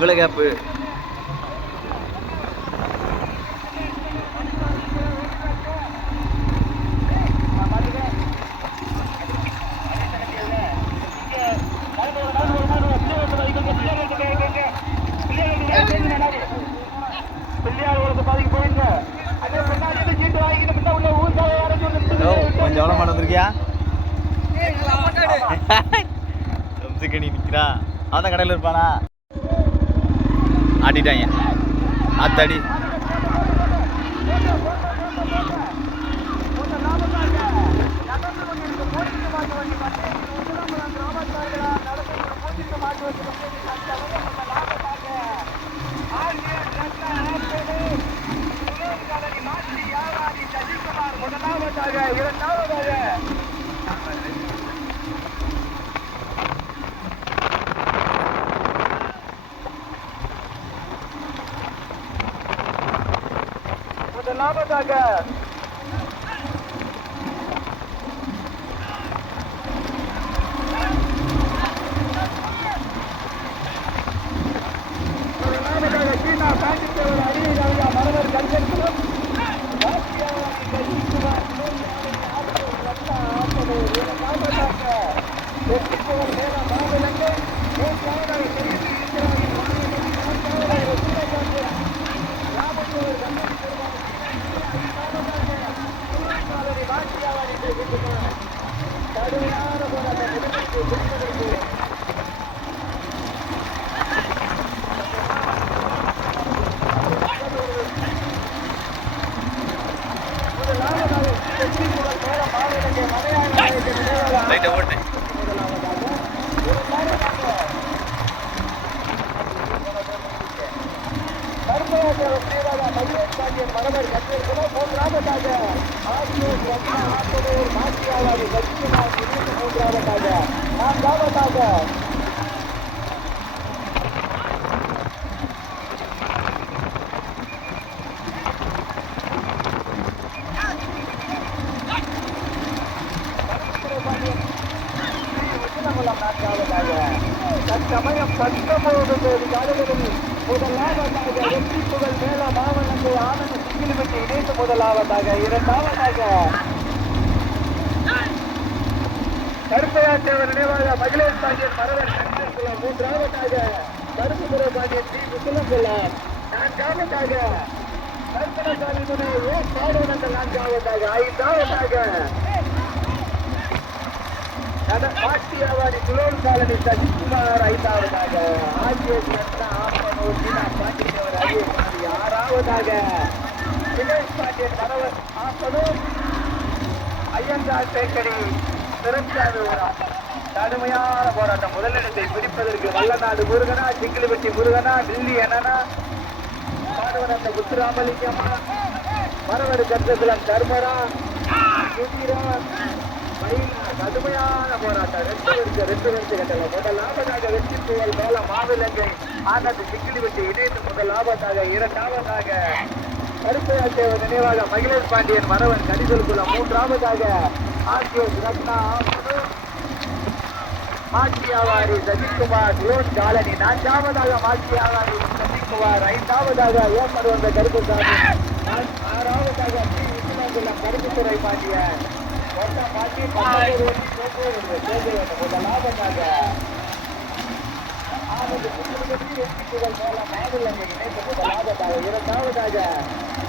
இவ்வளோ கேப்பு. கொஞ்சம் எவ்வளோ மாடு வந்திருக்கியா? கணி நிற்கிறா. அவன் கடையில் இருப்பானா? ஆட்டிட்டாங்க. ஆத்தாடி முதலாவதாக சீனா பாண்டித்தேவர் அடியை மரவர் கண்கட்டும் கடுமையான மரபர் கட்டியிருக்கிறோம். மூன்றாவதாக மாற்றியாளர் மூன்றாவதாக நான்காவதாக தற்சமயம் 19 கோடி காலங்களில் முதலாவதாக வெற்றி புகழ் மேல மாவனங்கள் ஆனந்த் சிங்கிலிமிட்டு இணைந்து முதலாவதாக. இரண்டாவதாக கருப்பையாற்றவர் நினைவாக மகிழேஷ் பாண்டியன் மரவர் சங்கர். மூன்றாவதாக கருப்புதுரை பாண்டியன் டி முத்துலங்குளம். நான்காவதாக கருப்பணசாமி துணை ஓ பாடுவனங்கள். நான்காவதாக ஐந்தாவதாக மாட்டியாவாடி துளோன் காலனி சசிகுமார். ஐந்தாவதாக ஆர்ஜிஎஸ் ரத்னா ஆப்பனூர் சீனா பாண்டியவர் அரியமாரி. ஆறாவதாக தினேஷ் பாண்டியன் மரவர் ஆப்பனூர் ஐயங்கார் தேக்கடி சிறப்பாக. கடுமையான போராட்டம். முதலிடத்தை பிடிப்பதற்கு வல்லநாடு முருகனா, சிங்கிலிப்பட்டி முருகனா, டில்லி என்னனா, பாடுவனந்த முத்துராமலிங்கமா, மரவர் கர்த்தகுலம் தர்மரா, சுதீரா, கடுமையான போராட்டம். ரெண்டு வருஷ கட்டல. முதலாவதாக வெற்றி புகழ் மேல மாவிலங்கை ஆனந்த் சிக்கிலிவெட்டி இணைந்து முதலாவதாக. இரண்டாவதாக கருப்பையாற்றவர் நினைவாக மகிழேஷ் பாண்டியன் மரவன் கடிதல்குளம். மூன்றாவதாக ஆர்ஜிஎஸ் ரத்னா மாட்டியாவாரி சசிகுமார் துளோன் காலனி. நான்காவதாக மாட்டியாவாரி சசிகுமார். ஐந்தாவதாக ஓமர் வந்த கருப்புசாமி. ஆறாவதாக டி விசுமங்குளம் கருப்புத்துறை பாண்டியன். முதலாவதாக இரண்டாவதாக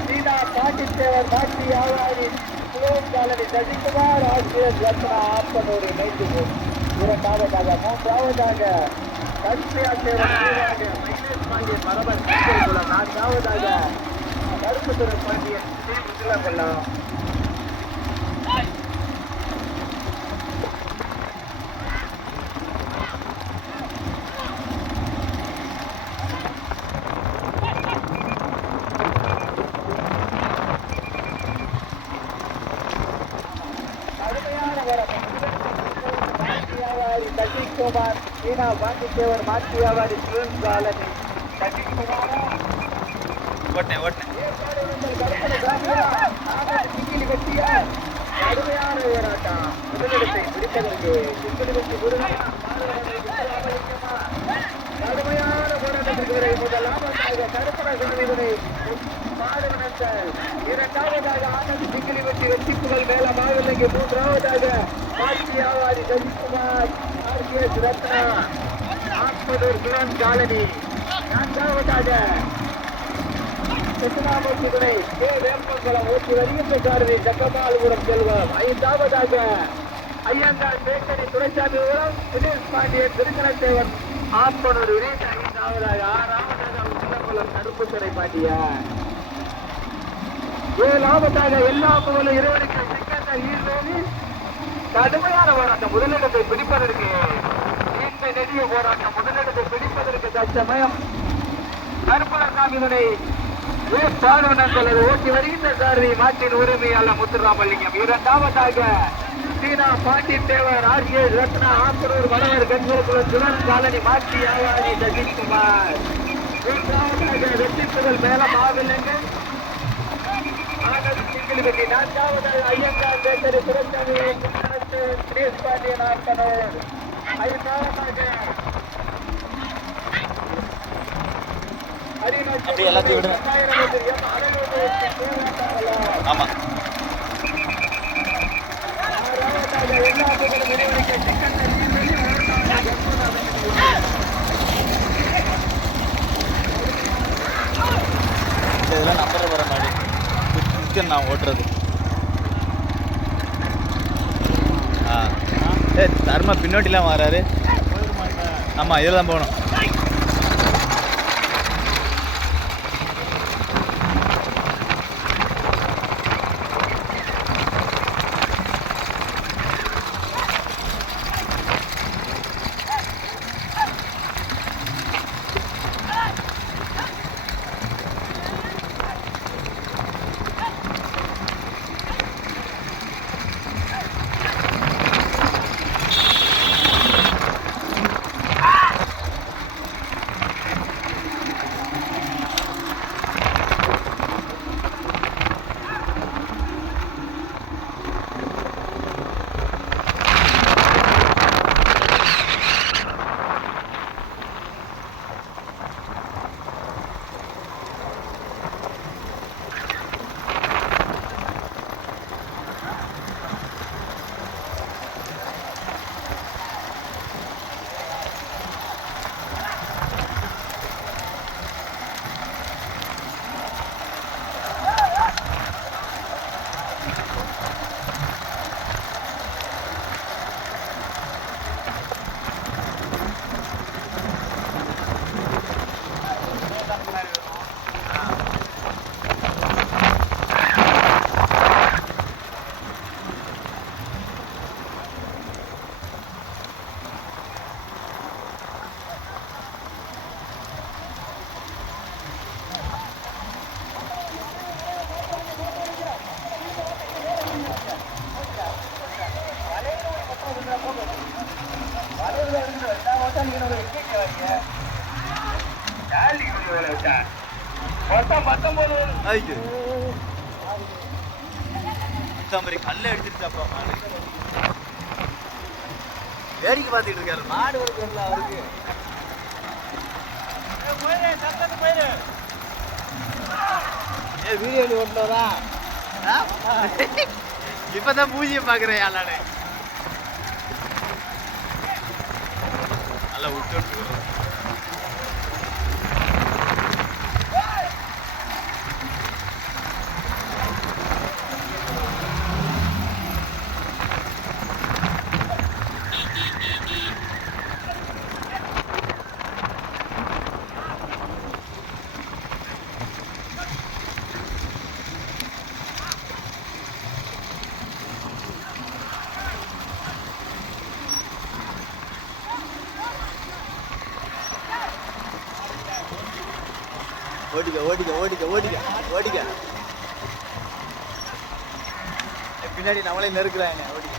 சீனா பாண்டித்தேவர் மாட்டி ஆவாரி துளோன் காலனி சசிகுமார் ஆசிரியர் ரத்னா ஆப்பனூர் இணைந்து. இரண்டாவதாக மூன்றாவதாக கருப்பையாற்றவர் மகிழேஷ் பாண்டியன் மரபர் கருப்புக்குளம். நான்காவதாக கருப்புத்துறை பாண்டியன் டி முத்துலங்குளம். சசிகுமார் சீனா பாண்டித்தேவர் மாட்டியாவாடி துளோன் காலனி சசிகுமார். கடுமையான போராட்டம். முதலிடத்தை பிடிப்பதற்கு சிங்கிலிப்பட்டி முருகனா, கடுமையான போராட்டத்திற்கு கருப்பணசாமிகளை மாதவனங்கள். இரண்டாவதாக ஆனந்த் சிங்கிலி வெட்டி வெற்றி புகழ் மேல மாவிலங்கி. மூன்றாவதாக மாசியாவாரி சசிகுமார் RKS ரத்னா ஆம்பலூர் குளம் காலனி. நான்காவதாக கிருஷ்ணாமூர்த்தி துணை வேப்பங்குளம் ஊற்றி வருகின்ற சாரதி சக்கமாலுபுரம் செல்வம். ஐந்தாவதாக ஐயங்கார் பேக்கரி துரைசாமி உரம் தினேஷ் பாண்டியன் திருக்கணத்தேவன் ஆம்பனூர் இணைந்த. ஐந்தாவதாக ஆறாவதாக உலகுலம் தடுப்புத்துறை பாண்டியன். ஏழாவதாக எல்லா புகழும் இருவருக்கு சிக்கந்தர் ஈர்வேலி. கடுமையான போராட்டம் முதலிடத்தை பிடிப்பதற்கு நீண்ட நெடிய போராட்டம் முதலிடத்தை பிடிப்பதற்கு தற்சமயம் கருப்பணசாமி துணை பாடுவனங்கள் ஓட்டி வருகின்ற சாரதி மாட்டின் உரிமையாளர் முத்துராமலிங்கம். இரண்டாவதாக சீனா பாண்டியன் தேவர் RKS ரத்னா ஆம்பலூர் வடவர் கண்களுக்குள்ள சுரன் காலனி மாற்றி வியாபாரி சசிகுமார். மூன்றாவதாக வெற்றி புகழ் மேல மாவிலங்கள் சிங்கிலிபட்டி. நான்காவதாக ஐயங்கார் பேக்கரி துரைசாமி தினேஷ் பாண்டியன் ஆம்பனூர். ஐந்தாவதாக அப்படியே எல்லாத்தையும் விடுங்க. ஆமா இதெல்லாம் நம்பர் வர மாதிரி நான் ஓட்டுறது. தர்மா பின்னோட்டிலாம் வராரு. ஆமா இதில் தான் போகணும். கல்ல எடுத்துட்டாப்பா மாடு. வேடிக்கை பார்த்துட்டு இருக்காரு. மாடு வருது அவருக்கு. வீடியோ ஓட்டுனதா இப்பதான் பூஜையை பாக்குறேன். நானு நல்லா விட்டு ஓடிக்க ஓடிக்க ஓடிக்க ஓடிக்க ஓடிக்க. பின்னாடி நம்மளே நெருக்கிறாங்க. ஓடிக்க.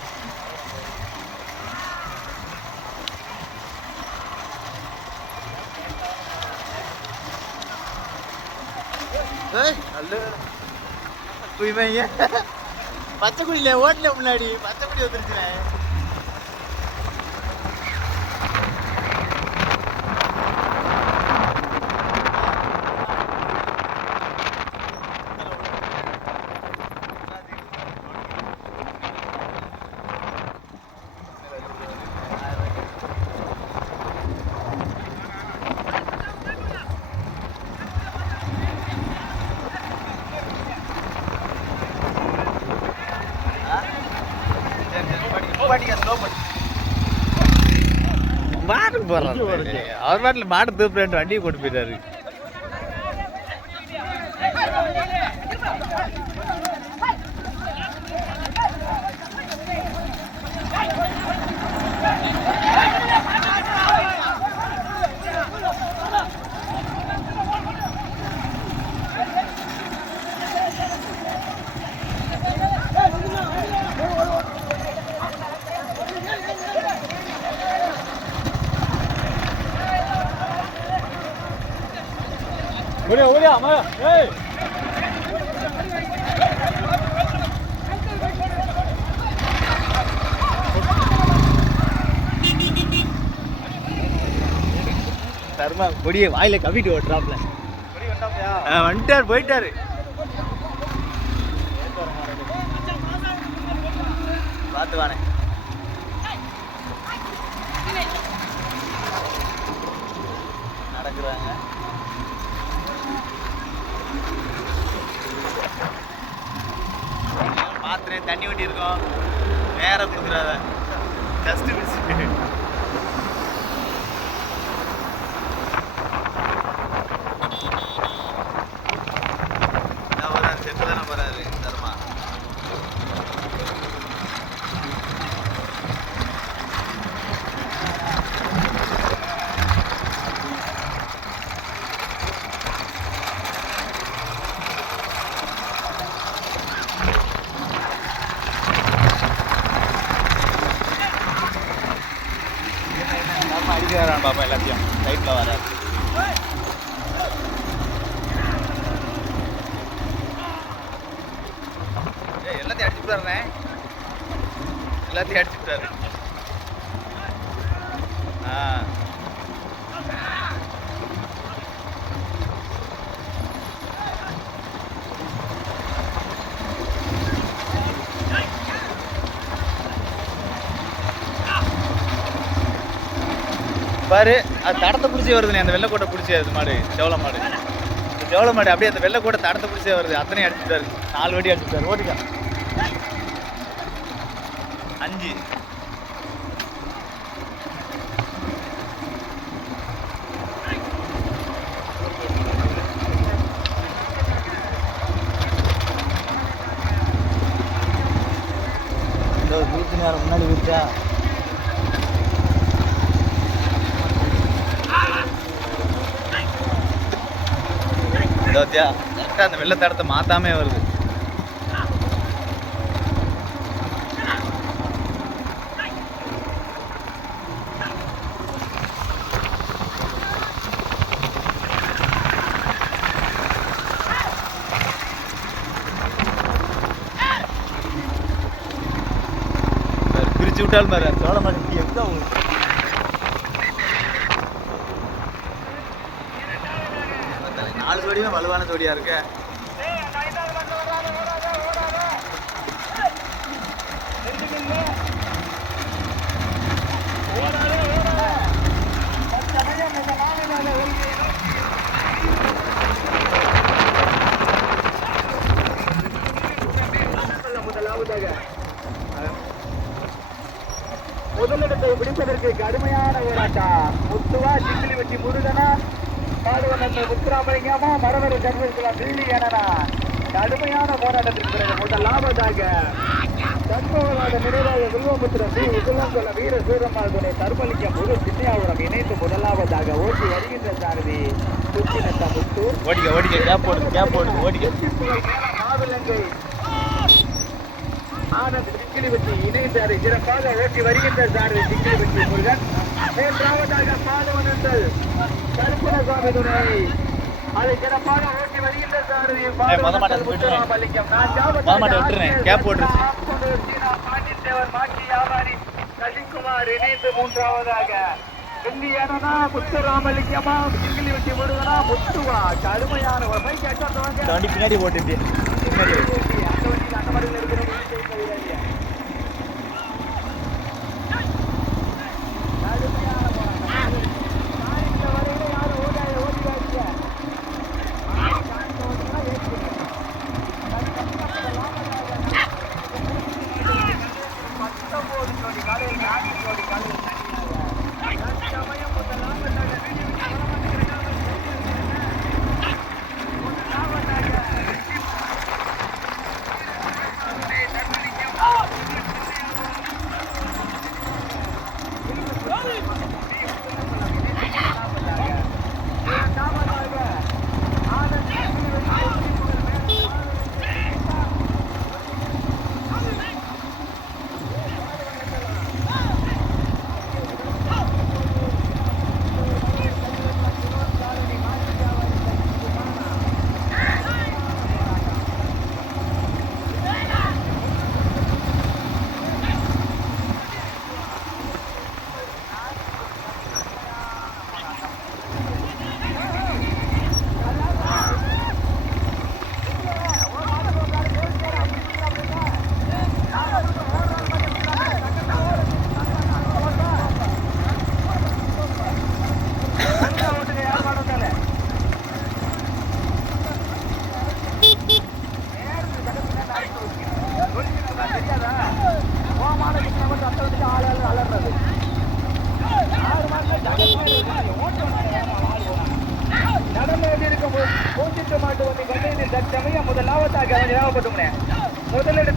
நல்ல தூய்மைங்க. பச்சைக்குடியில ஓட்டல முன்னாடி பச்சைக்குடி வந்துருச்சுனே. மாட்டுக்கு போடுறாரு. அவர் பாட்டில் மாட்டு தூப்புறேன் வண்டியை கொண்டு போயிட்டாரு. 오랴 마야 에이 தர்மா கொடியை வாயில கவிட்டு ஓட்டுறாப்ல. வந்துட்டார் போயிட்டாரு. பார்த்து வானே நடக்குறாங்க. மாத்திரை தண்ணி வண்டி இருக்கும் நேரம் கொடுக்குறாத ஜஸ்ட் மிஸ். செட்டு தானே போறாரு தர்மா. அடிக்கிறான் பாப்பா எல்லாத்தையும் லைட்ல வர. எல்லாத்தையும் அடிச்சுட்டாருண்ணே. எல்லாத்தையும் அடிச்சுட்டாரு. பாரு அது தடத்தை பிடிச்சே வருதுண்ணே. அந்த வெள்ளைக்கோட்டை பிடிச்சே வருது மாடு, செவல மாடு. செவல மாடு அப்படியே அந்த வெள்ளைக்கோட்டை தடத்தை பிடிச்சே வருது. அத்தனையும் அடிச்சுட்டாரு. 4 வண்டி அடிச்சுட்டாரு. ஓட்டிக்கா 5 வீட்டு நேரம் முன்னாடி விட்டா கரெக்டாக அந்த வெள்ளை தடத்தை மாத்தாமே வருது. பிரிச்சு விட்டாலும் பாரு சோழ மாட்டு எங்க 4 ஜோடியுமே வலுவான ஜோடியா இருக்கு. முதலிடத்தை பிடிப்பதற்கு கடுமையான போராட்டம். முத்துவா சிங்கிலி வெட்டி முருகனா பாடுவனந்த முத்துராமலிங்கமா மரவரை கருவர்களா பிள்ளி எனனா கடுமையான போராட்டத்திற்கு பிறகு முதலாவதாக தற்போதைய நிறைவாக வில்வமுத்திர ஸ்ரீ உகுலங்குள வீர சூரம்மாள் துணை தர்மலிங்கம் முரு சின்னையாபுரம் இணைந்து முதலாவதாக ஓட்டி வருகின்ற சாரதி சுத்தினத்த முத்து மாவிலங்கை ஆனந்த் சிங்கிலி வெட்டி இணைந்தாரு. சிறப்பாக ஓட்டி வருகின்ற சாரதி சிங்கிலி வெட்டி முருகன். மூன்றாவதாக பாடுவனந்தல் கருப்பணசாமி துணை அதை சிறப்பாக ஓட்டி வருகின்ற சாரதி முத்துராமலிங்கம். பாண்டித்தேவர் மாட்சி வியாபாரி கலிக்குமார் இணைந்து மூன்றாவதாக இந்தியனா முத்துராமலிங்கமா சிங்கிலி வெட்டி முருகனா முத்துவா கடுமையான ஒரு பைக் வண்டி பின்னாடி போட்டு அந்த மாதிரி இருக்கிற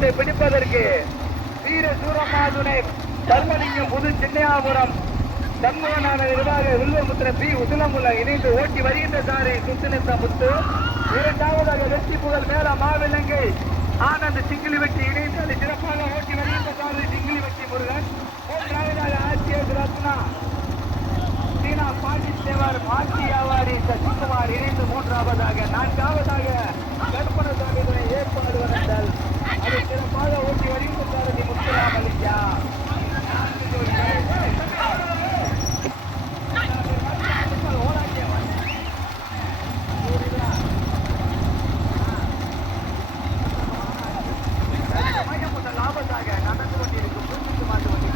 முதலிடத்தை பிடிப்பதற்கு வீர சூரமாதுனை தர்மலிங்கம் புது சின்னையாபுரம் சண்முகநாத நிர்வாக வில்வமுத்திர பி உசிலமுல்ல இணைந்து ஓட்டி வருகின்ற சாரி சுத்தினித்த முத்து. இரண்டாவதாக வெற்றி புகழ் மேல மாவிலங்கை ஆனந்த் சிங்கிலி வெட்டி இணைந்து அதை சிறப்பாக ஓட்டி வருகின்ற சாரி சிங்கிலி வெட்டி முருகன். மூன்றாவதாக ஆட்சியர் ரத்னா சீனா பாண்டித்தேவர் மாசி வியாபாரி சசிகுமார் இணைந்து மூன்றாவதாக. நான்காவதாக கற்பனசாமி ஏற்பாடு வந்தால் அதை சிறப்பாக ஓட்டி வருகின்ற சாரதி முத்துராமலிங்கா. லாபத்தாக நடந்து கொண்டிருக்கும் பூமிக்கு மாட்டு வண்டி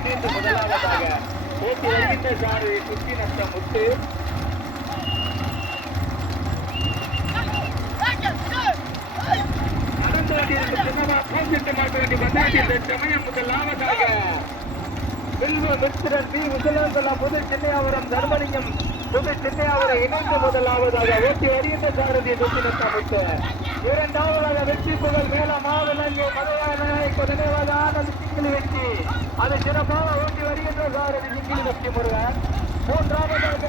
இணைந்து முதலாவதாக ஓட்டி வருகின்ற சாரி சுத்தி நஷ்ட முத்து. நடந்து கொண்டிருக்கும் சின்னமா பூஞ்சிட்டு மாட்டு வண்டி பந்தாயத்தில் சமயம் முதலாவதாக வில்வமுத்திரன் பி உசிலங்குளம் புது சின்னையாபுரம் தர்மலிங்கம் புது சின்னையாபுரம் இணைந்து முதலாவதாக ஓட்டி வருகின்ற சாரதி சுத்தி நஷ்ட முத்து. இரண்டாவதாக வெற்றி புகழ் மேல மாவிலங்கு மலையான நினைவாக ஆனந்த் சிங்கிலி வெற்றி அதை சிறப்பாக ஓட்டி வருகின்ற சாரதி சிங்கிலி வெற்றி முருகன். மூன்றாவதாக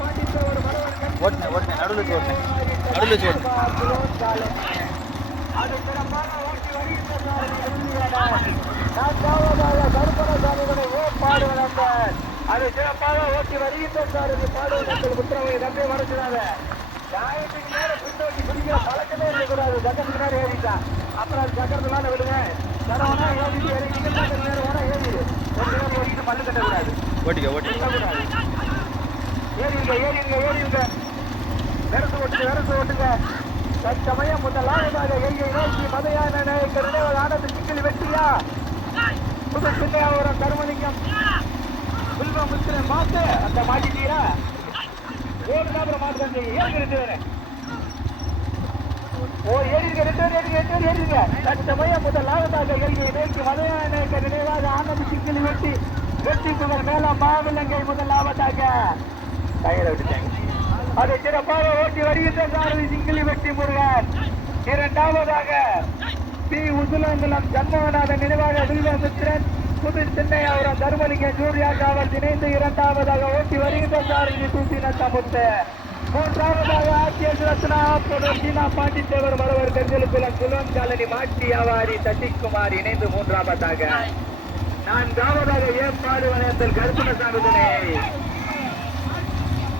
பாண்டித்தேவர் அது சிறப்பாக ஓட்டி வருகின்ற சாரதி. நான்காவதாக கருப்பணசாமிகளை ஏற்பாடு வளர்ந்தார் அதை சிறப்பாக ஓட்டி வருகின்ற சாரதி பாடுவதற்கு உத்தரவை தப்பே மறைச்சிடாத. நியாயத்துக்கு மேல பின்னோக்கி பிடிக்கிற பழக்கமே இருக்கக்கூடாது. சக்கரத்துக்கு மேல ஏறிட்டா அப்புறம் அது சக்கரத்துலான விடுங்க. தரவனா ஏறிட்டு இறங்கிட்டு பக்கத்து நேரம் வேணா ஏறிடு. ஒரு நேரம் ஏறிட்டு மல்லு கட்டக்கூடாது. ஏறிங்க வெரசு ஓட்டுங்க. தற்சமயம் முதலாவதாக எங்கை நோக்கி மதையான நாயக்கர் நினைவாக ஆனந்த் சிங்கிலி வெற்றியா புது சின்னையாபுரம் தர்மலிங்கம் வில்வமுத்திரன் மாத்து அந்த மாட்டிட்டீரா ஓடுதான் மாட்டு ஏறிங்க. தற்சமயம் முதலாவதாக எங்கை நோக்கி மதையான நாயக்கர் நினைவாக ஆனந்த் சிங்கிலி வெற்றி புகழ் மேல மாவிலங்கை முதலாவதாக அதை சிறப்பாக ஓட்டி வருகின்ற சாரதி சிங்கிலி வெட்டி முருகன். இரண்டாவதாக பி உசிலங்குளம் சண்முகநாத நினைவாக வில்வமுத்திரன் புது சின்னையாபுரம் தர்மலிங்கம் சூர்யா காவல் இணைந்து இரண்டாவதாக ஓட்டி வருகின்ற சாரதி சுத்தி நட்டமுத்து. மூன்றாவதாக ஆட்சியர் ரத்னா சீனா பாண்டித்தேவர் மரவர் கஞ்சலுக்குளம் குளம் காலனி மாட்டி வியாபாரி சசிகுமார் இணைந்து மூன்றாவதாக. நான்காவதாக ஏற்பாடு வளையத்தில் கருப்பணசாமி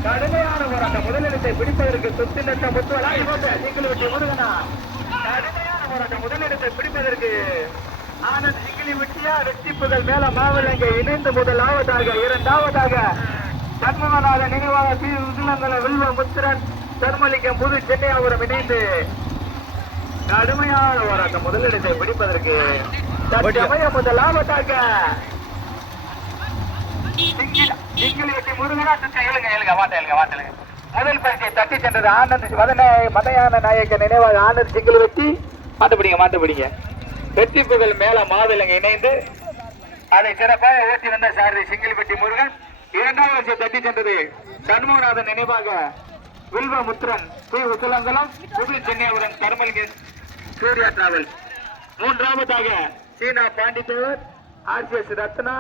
கடுமையான போராட்டம் முதலிடத்தை பிடிப்பதற்கு சொத்து நட்ட முத்துவலா சிங்கிலி வெட்டி முருகனா. கடுமையான போராட்டம் முதலிடத்தை பிடிப்பதற்கு ஆனந்த் சிங்கிலி வெட்டியா வெற்றி புகழ் மேல மாவிலங்கை இணைந்து முதலாவதாக. இரண்டாவதாக சண்முகநாத நினைவாக பி உசிலங்குளம் வில்வமுத்திரன் தர்மலிங்கம் புது சின்னையாபுரம் இணைந்து கடுமையான போராட்டம் முதலிடத்தை பிடிப்பதற்கு முதலாவதாக சிங்கிலி வெட்டி முருகனா. முதல் பரிசை தட்டி சென்றது ஆனந்த் மதையான நாயக்கர் நினைவாக ஆனந்த் சிங்கிலி வெட்டி மாட்டுப்பிடிங்க. வெற்றி புகழ் மேல மாவிலங்கை இணைந்து அதை சிறப்பாக ஓட்டி வந்த சாரதி சிங்கிலி வெட்டி முருகன். இரண்டாவது பரிசை தட்டி சென்றது சண்முகநாதன் நினைவாக வில்வமுத்திரன் பி உசிலங்குளம் புது சின்னையாபுரம் தர்மலிங்கம் சூர்யா டிராவல். மூன்றாவதாக சீனா பாண்டித்தேவர் ஆர்சிஎஸ் ரத்னா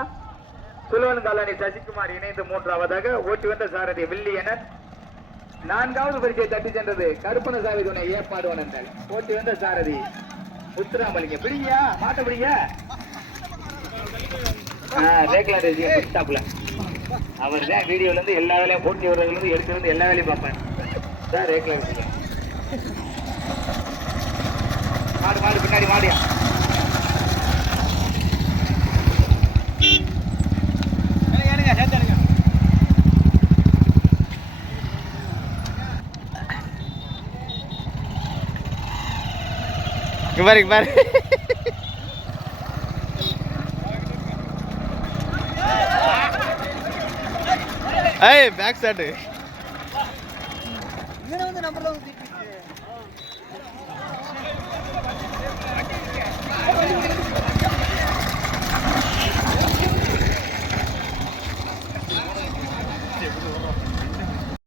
சுலோன் காலனி சசிகுமார் இணைந்து மூன்றாவதாக ஓட்டி வந்த சாரதி வில்லியனர். நான்காவது பரிசை தட்டி சென்றது கருப்பணசாமி துணை ஏற்பாடு ஓட்டி வந்த சாரதி முத்துராமலிங்க. பிடிங்க மாட்ட பிடிங்க. அவர் தான் வீடியோல இருந்து எல்லா வேலையும் போட்டி வர்றதுல இருந்து எடுக்கிறது எல்லா வேலையும் பார்ப்பேன். மாடு மாடு பின்னாடி மாடியா. பாரு பாரு ஏய் பேக் ஷாட் இங்க வந்து நம்பர்ல வந்து